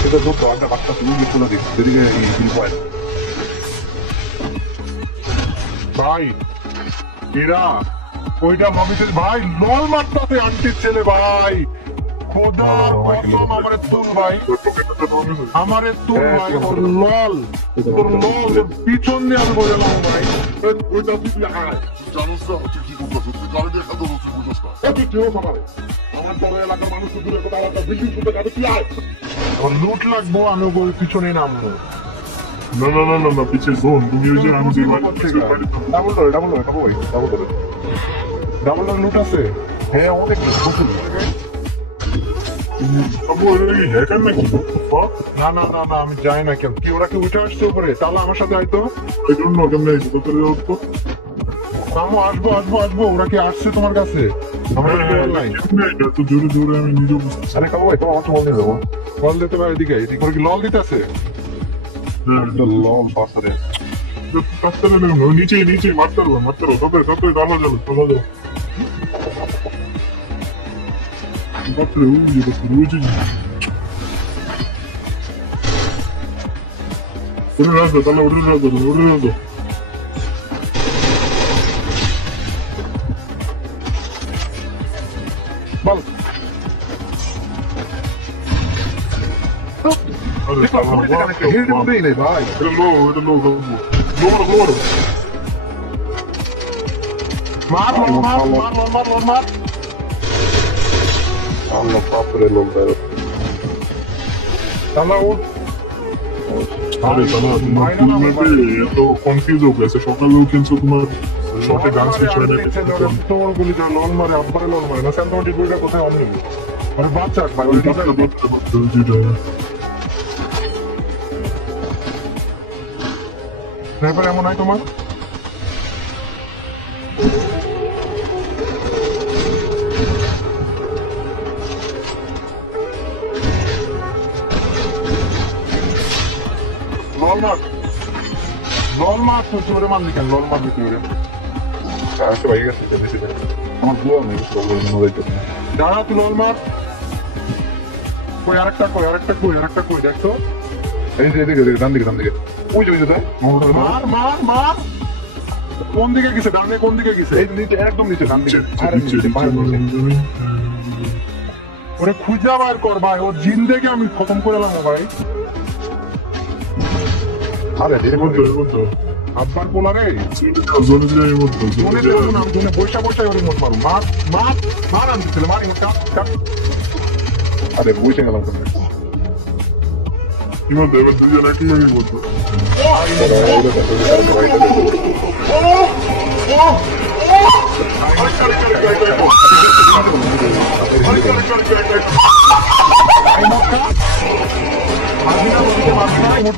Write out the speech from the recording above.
এটা যত আড্ডা বাচ্চা তুমি কোলা দিক সেদিকে এই মোবাইল ভাই এরা ওইটা ভাবিতে ভাই লল মারতাছে আন্টির ছেলে ভাই খোদা কসম আমারে তুল ভাই আমারে তুল ভাই ওর লল তোর লল ওর পিছন দিয়ে আমি বললাম ভাই ওইটা তুই লাগায় জানোস না তুই কি করতেছ তুই কারে দেখা দেবো তুই বুঝোস না তুই কেউ সকালে আমার বড় এলাকার মানুষ তো দূরে কোথাও একটা বিল্ডিং শুনতে যাবে তুই আয় আমার লুট লাগবো আমি ওর পিছনে নামবো না না না না না পিছে শোন তুমি ওই যে আমি যে ডাবল ধরে কই ডাবল ধরে লুট আছে হ্যাঁ অনেক বাবু এই হ্যাকার নাকি না না না না আমি যাই না কেন কি ওরা কি উঠে আসছে উপরে তাহলে আমার সাথে আইতো আই ডোন্ট নো কেমনে আইছো তোর তো আমি আসবো ওরা কি আসছে তোমার কাছে আমার নাই কেমনে এত জোরে জোরে আমি নিজে বুঝতেছি আরে কাবু তোমার আমার বল দিয়ে দেবো কল দিতে পারে এদিকে ওরা কি লল দিতেছে হ্যাঁ লল পাসরে কাটতে না নিচে নিচে মারতে পারবো তবে ডালা যাবে বাপরে ওই যে ওরে রাখো তাহলে ওরে রাখো বল আরে হিট দিবেই নাই ভাই এটা লো মার আল্লাহ বাপরে লোক দাও তাহলে ও আরে তাহলে তোমার ফুল ম্যাপে এত কনফিউজ হয়ে গেছে সকালেও কিন্তু তোমার শর্টে গান সুইচ হয়ে গেছে তোর গুলি যা লল মারে আব্বারে লল মারে না সেন্টার গুলিটা কোথায় অন নেই আরে বাচ্চা ভাই ওই স্নাইপার এমন হয় তোমার লল মার তুই চোরে মারলি কেন লল মারলি তুই আসতে ভাই গেছে বেশি আমার দুয়া নেই সব মনে হইতো দাঁড়া তুই লল মার কই আরেকটা কই দেখছো এই যে এদিকে ডান দিকে ওই যে মার কোন দিকে গেছে ডানে কোন দিকে গেছে এই নিচে একদম নিচে ডান দিকে ওরে খুঁজা বার কর ভাই ওর জিন্দেগি আমি খতম করে এলাম ভাই আরে ধীরে আব্বার পোলা রে মনে দেবো না আমি বৈশা ওরে মোট মারু মার আনতেছিল মারি মোট আরে বুঝে গেলাম এবার দুজন একই জায়গায় বলতো মোট